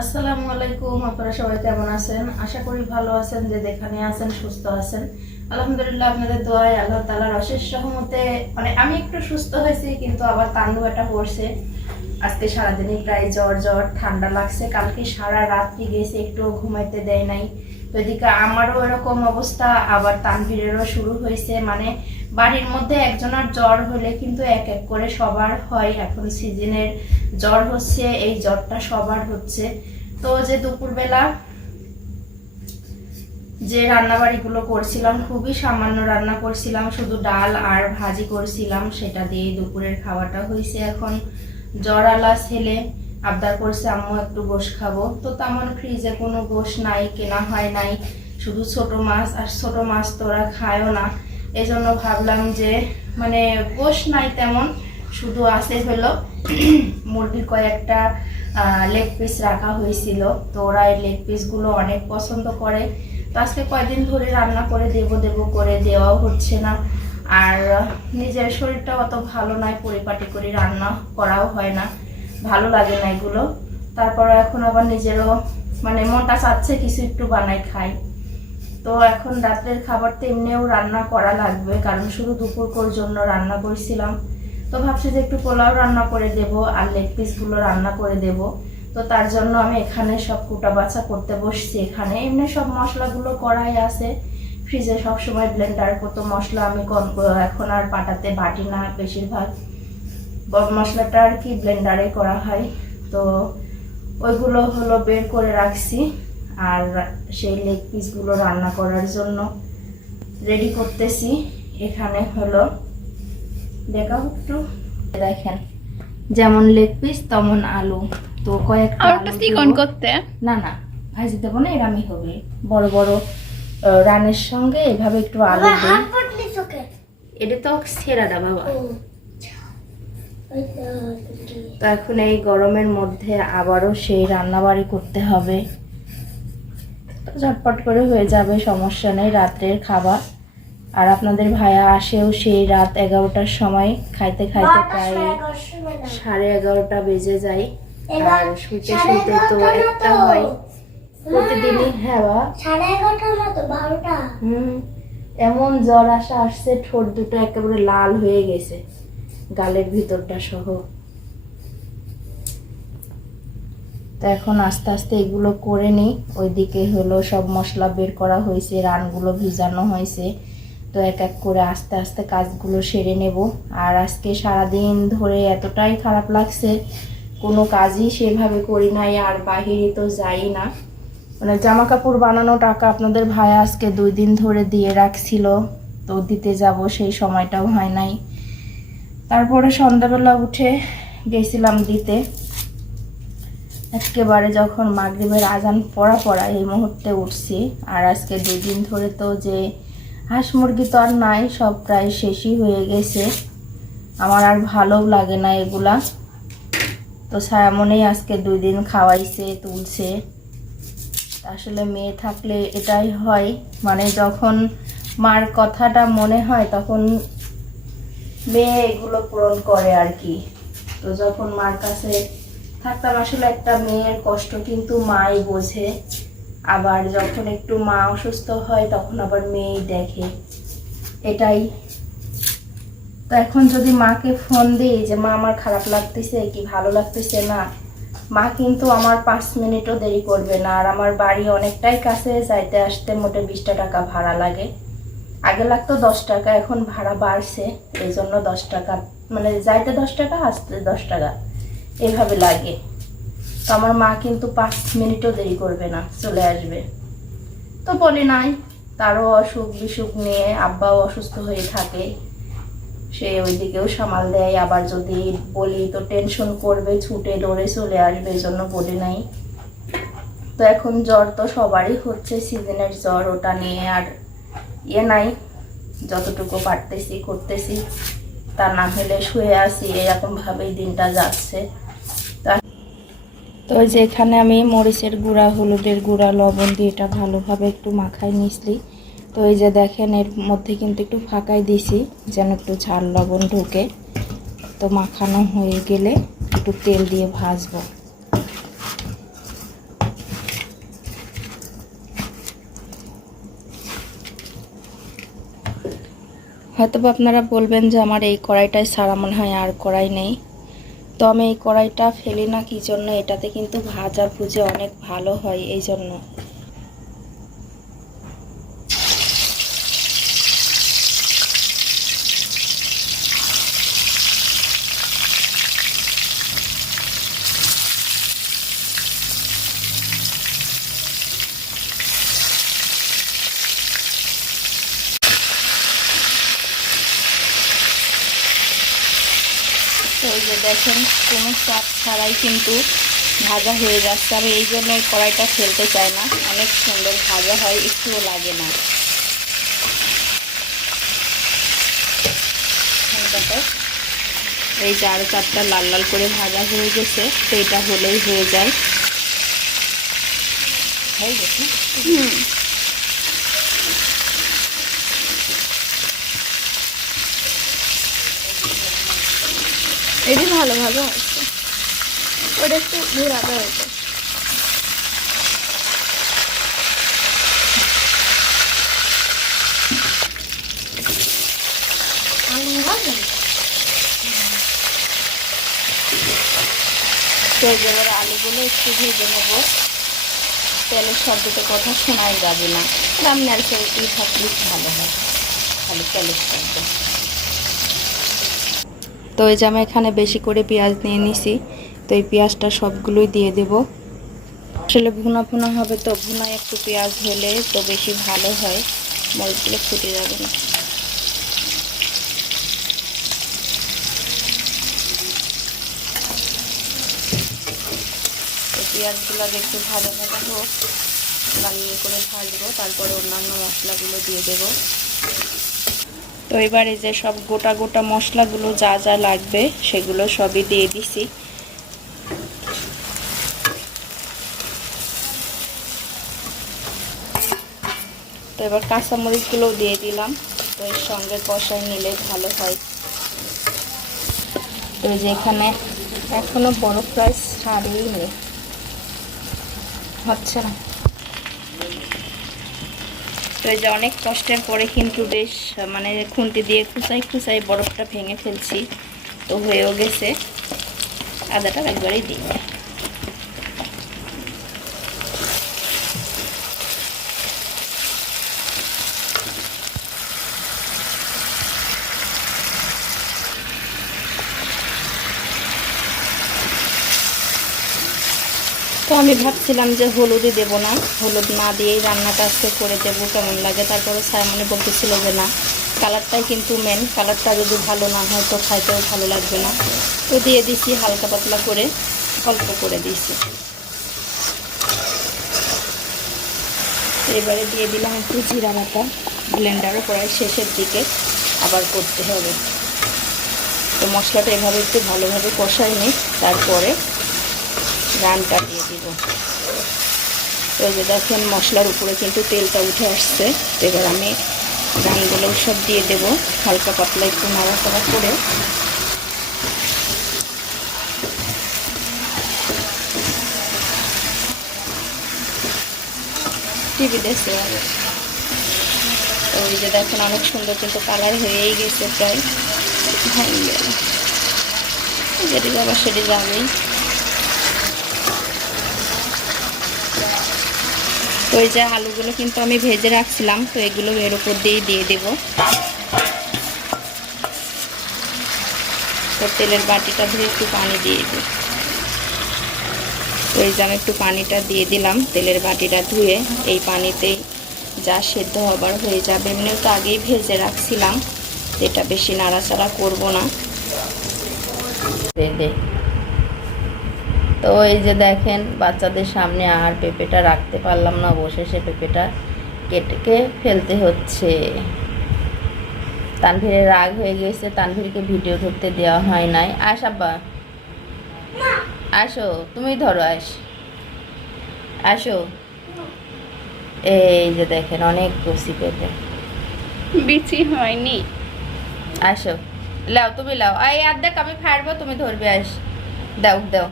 আসসালামু আলাইকুম, আপনারা সবাই কেমন আছেন? আশা করি ভালো আছেন, যে যেখানে আছেন, সুস্থ আছেন। আলহামদুলিল্লাহ, আপনাদের দোয়ায় আল্লাহ তালার অশেষ সহমতে মানে আমি একটু সুস্থ হয়েছি, কিন্তু আবার তাণ্ডু একটা পড়ছে। আজকে সারাদিনই প্রায় জ্বর জ্বর, ঠান্ডা লাগছে। কালকে সারা রাত্রি গেছে একটু ঘুমাইতে দেয় নাই। তো এদিকে আমারও এরকম অবস্থা, আবার তানভীরেরও শুরু হয়েছে। মানে বাড়ির মধ্যে একজনের জ্বর হলে কিন্তু এক এক করে সবার হয়। এখন সিজনের জ্বর হচ্ছে, এই জ্বরটা সবার হচ্ছে। তো যে দুপুরবেলা যে রান্নাবাড়িগুলো করছিলাম, খুবই সামান্য রান্না করছিলাম, শুধু ডাল আর ভাজি করছিলাম, সেটা দিয়ে দুপুরের খাওয়াটা হয়েছে এখন। জ্বর আলা ছেলে আবদার করছে, আম্মু, একটু গোশ খাব। তো তেমন ফ্রিজে কোনো গোশ নাই, কেনা হয় নাই। শুধু ছোট মাছ, আর ছোট মাছ তো ওরা খায়ও না। এই জন্য ভাবলাম যে মানে গোশ নাই তেমন শুধু আছে হলো মুরগির কয়েকটা লেগ পিস রাখা হয়েছিল। তো ওরা এই লেগ পিসগুলো অনেক পছন্দ করে। তো আজকে কয়দিন ধরে রান্না করে দেব দেব করে দেওয়াও হচ্ছে না। আর নিজের শরীরটা অত ভালো নয় পরিপাটি করে রান্না করাও হয় না। ভালো লাগে না এগুলো। তারপর এখন আবার নিজেরও মানে মনটা চাচ্ছে কিছু একটু বানাই খাই। তো এখন রাত্রের খাবার তো এমনিও রান্না করা লাগবে, কারণ শুধু দুপুর জন্য রান্না করেছিলাম। তো ভাবছি যে একটু পোলাও রান্না করে দেব আর লেগ পিসগুলো রান্না করে দেব। তো তার জন্য আমি এখানে সব কুটা বাছা করতে বসছি এখানে। এমনি সব মশলাগুলো করাই আছে। ফ্রিজে সবসময় ব্লেন্ডার কত মশলা আমি এখন আর পাটাতে বাটি না বেশিরভাগ। মশলাটা আর কি ব্লেন্ডারে করা হয়। তো ওইগুলো হলো বের করে রাখছি আর সেই লেগ পিসগুলো রান্না করার জন্য রেডি করতেছি। এখানে হলো দেখাও একটু দেখেন যেমন লেগ পিস তেমন আলু। তো কয়েকটা চিকন করতে? না না ভাজি দেবো না এরামই হবে। বড় বড় রানের সঙ্গে এভাবে একটু আলু দিই। এটা তো ছেঁড়াটা বাবা। তো তো। এখন এই গরমের মধ্যে আবারও সেই রান্নাবাড়ি করতে হবে। তো ঝটপট করে হয়ে যাবে সমস্যা নেই রাত্রের খাবার। আর আপনাদের ভাইয়া আসেও সেই রাত এগারোটার সময় খাইতে খাইতে প্রায় সাড়ে এগারোটা বেজে যায়। আর শুতে শুতে তো একটা হয়। প্রতিদিনই হ্যাঁ সাড়ে এগারোটার মতো বারোটা। হুম এমন জ্বর আসা আসছে ঠোঁট দুটো একেবারে লাল হয়ে গেছে গালের ভিতরটা সহ। তো এখন আস্তে আস্তে এগুলো করে নিই। ওইদিকে হলো সব মশলা বের করা হয়েছে রানগুলো ভিজানো হয়েছে। তো এক এক করে আস্তে আস্তে কাজগুলো সেরে নেব। আর আজকে সারাদিন ধরে এতটাই খারাপ লাগছে, কোনো কাজই সেভাবে করি নাই, আর বাহিরে তো যাই না। মানে জামা কাপড় বানানো টাকা আপনাদের ভাই আজকে দুই দিন ধরে দিয়ে রাখছিল, তো দিতে যাব, সেই সময়টাও হয় নাই। তারপরে সন্ধ্যাবেলা উঠে গেছিলাম দিতে। একেবারে যখন মাগরিবের আজান পড়া পড়া এই মুহূর্তে উঠছি, আর আজকে দুই দিন ধরে তো যে হাঁস মুরগি তো আর নাই, সব প্রায় শেষই হয়ে গেছে। আমার আর ভালোও লাগে না এগুলা। তো সায়ামনেই আজকে দুই দিন খাওয়াইছে, তুলছে। আসলে মেয়ে থাকলে এটাই হয় মানে যখন মার কথাটা মনে হয় তখন মেয়ে এগুলো পূরণ করে আর কি। তো যখন মার কাছে থাকতাম, আসলে একটা মেয়ের কষ্ট কিন্তু মাই বোঝে। আবার যখন একটু মা অসুস্থ হয়, তখন আবার মেয়ে দেখে। এটাই। তো এখন যদি মাকে ফোন দিই যে, মা, আমার খারাপ লাগতেছে, কি ভালো লাগতেছে না? মা কিন্তু আমার পাঁচ মিনিটও দেরি করবে না। আর আমার বাড়ি অনেকটাই কাছে, যাইতে আসতে মোটে বিশটা টাকা ভাড়া লাগে। আগে লাগতো দশ টাকা, এখন ভাড়া বাড়ছে। এই জন্য দশ টাকা মানে যাইতে দশ টাকা, আসতে দশ টাকা। এভাবে লাগে। তো আমার মা কিন্তু পাঁচ মিনিটও দেরি করবে না, চলে আসবে। তো বলি নাই, তারও অসুখ বিসুখ নিয়ে আব্বাও অসুস্থ হয়ে থাকে। সে ওইদিকেও সামাল দেয়, আবার যদি বলি তো টেনশন করবে, ছুটে দৌড়ে চলে আসবে, এই জন্য বলি নাই। তো এখন জ্বর তো সবারই হচ্ছে, সিজনের জ্বর, ওটা নিয়ে আর ইয়ে নাই। যতটুকু পারতেছি, করতেছি। তা না হলে শুয়ে আসি এরকম ভাবেই দিনটা যাচ্ছে। তো ওই যে এখানে আমি মরিচের গুঁড়া, হলুদের গুঁড়া, লবণ দিয়ে এটা ভালোভাবে একটু মাখাই নিয়েছি। তো এই যে দেখেন, এর মধ্যে কিন্তু একটু ফাঁকাই দিছি যেন একটু ঝাল লবণ ঢুকে। তো মাখানো হয়ে গেলে একটু তেল দিয়ে ভাজবো। হয়তো আপনারা বলবেন যে আমার এই কড়াইটাই সারা মনে হয় আর কড়াই নেই। তো আমি এই কড়াইটা ফেলি না, কি জন্য? এটাতে কিন্তু ভাজা ভুজে অনেক ভালো হয়, এই জন্য। তো ওই যে দেখেন, কোনো চাপ ছাড়াই কিন্তু ভাজা হয়ে যাচ্ছে। আমি এই জন্য কড়াইটা ফেলতে চাই না। অনেক সুন্দর ভাজা হয়, একটুও লাগে না। এই যে আরও লাল লাল করে ভাজা হয়ে গেছে এটা হলেই হয়ে যায়। হয়ে গেছে? এটি ভালো ভালো হয়েছে ওটা একটু ঘুরাতে হয়েছে আলুগুলো একটু ভেজে নেব। তেলের শব্দতে কথা শোনাই যাবে না। ই থাকলে ভালো হয় খালি তেলের শব্দ। তো এই যে আমি এখানে বেশি করে পেঁয়াজ নিয়ে নিছি, তো এই পেঁয়াজটা সবগুলোই দিয়ে দেব। আসলে ভুনা ভুনা হবে তো, ভুনায় একটু পেঁয়াজ হলে তো বেশি ভালো হয় মরিচগুলো ফুটে যাবে না। পেঁয়াজগুলো একটু ভাজা ভাজা হোক লাল করে ভাজবো, তারপরে অন্যান্য মশলাগুলো দিয়ে দেব। তো এবার এই যে সব গোটা গোটা মশলাগুলো যা যা লাগবে সেগুলো সবই দিয়ে দিছি। তো এবার কাঁচামরিচগুলো দিয়ে দিলাম। তো এর সঙ্গে কষাই নিলে ভালো হয়। তো এই যে এখানে এখনও বরফ প্রায় ছাড়েই নেই হচ্ছে না। তো এই যে অনেক কষ্টের পরে কিন্তু বেশ মানে খুন্তি দিয়ে খুঁচাই খুঁচাই বরফটা ভেঙে ফেলছি। তো হয়েও গেছে। আদাটা একবারেই দিই। তো আমি ভাবছিলাম যে হলুদই দেবো না। হলুদ না দিয়েই রান্নাটা আজকে করে দেবো, কেমন লাগে? তারপরে সায়মনে বলতেছিল যে না, কালারটাই কিন্তু মেন কালারটা যদি ভালো না হয় তো খাইতেও ভালো লাগবে না। তো দিয়ে দিছি হালকা পাতলা করে, অল্প করে দিয়েছি। এবারে দিয়ে দিলাম একটু জিরা বাটা। ব্লেন্ডারও প্রায় শেষের দিকে আবার করতে হবে। তো মশলাটা এভাবে একটু ভালোভাবে কষাই নিই তারপরে রানটা দিয়ে দিব। তো যে দেখেন মশলার উপরে কিন্তু তেলটা উঠে আসছে। এবার আমি রানগুলো সব দিয়ে দেব। হালকা পাতলা একটু নাড়াচাড়া করে। টিভি তো ওই যে দেখেন অনেক সুন্দর কিন্তু কালার হয়েই গেছে প্রায়। যেটি যাবার সেটি যাবেই। তো এই যে আলুগুলো কিন্তু আমি ভেজে রাখছিলাম, তো এগুলো এর উপর দিয়েই দিয়ে দেব। তো তেলের বাটিটা ধুয়ে একটু পানি দিয়ে দিই তো এই যে আমি একটু পানিটা দিয়ে দিলাম, তেলের বাটিটা ধুয়ে এই পানিতেই যা সেদ্ধ হবার হয়ে যাবে। এমনিও তো আগেই ভেজে রাখছিলাম, এটা বেশি নাড়াচাড়া করব না। তো এই যে দেখেন বাচ্চাদের সামনে আর পেঁপেটা রাখতে পারলাম না বসে সে পেঁপেটা কেটে ফেলতে হচ্ছে। তানভীরের রাগ হয়ে গেছে তানভীরকে ভিডিও ধরতে দেওয়া হয় নাই। আস আব্বা। আসো তুমি ধরো আস। আসো। এই যে দেখেন অনেক কষি পেঁপে। বিচি হয়নি। আসো। লাও তুমি লাও। এই অর্ধেক আমি ফাড়বো তুমি ধরবে আস। দাও দাও।